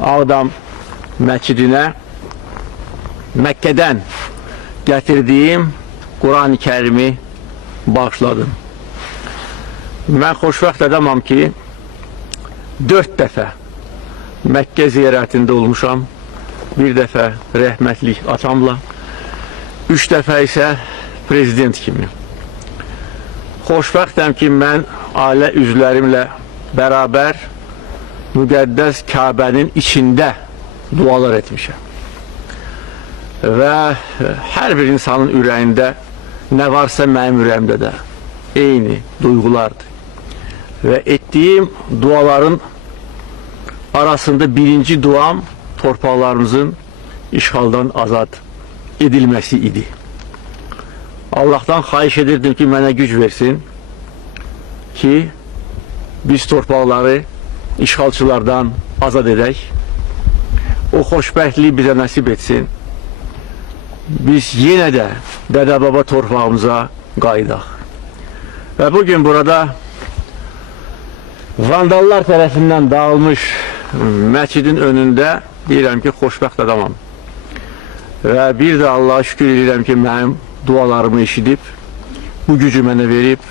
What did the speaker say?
Ağdam məscidinə Məkkədən gətirdiyim Quran-ı Kərimi bağışladım. Mən xoşbəxt adamam ki, 4 dəfə Məkkə ziyarətində olmuşam. Bir dəfə rəhmətlik atamla, 3 dəfə isə prezident kimi. Xoşbəxtəm ki, mən ailə üzvlərimlə bərabər müqəddəs Kəbənin içində dualar etmişəm. Və hər bir insanın ürəyində nə varsa mənim ürəyimdə də eyni duyğulardır. Və etdiyim duaların arasında birinci duam torpaqlarımızın işğaldan azad edilməsi idi. Allah'tan xahiş edirdim ki, mənə güc versin ki, biz torpaqları işğalçılardan azad edək. O xoşbəxtliyi bizə nəsib etsin. Biz yenə də dədə-baba torpağımıza qayıdaq. Və bugün burada vandallar tərəfindən dağılmış məscidin önündə deyirəm ki, xoşbəxt adamam. Və bir də Allah'a şükür edirəm ki, mənim dualarımı eşidib, bu gücü mənə verib.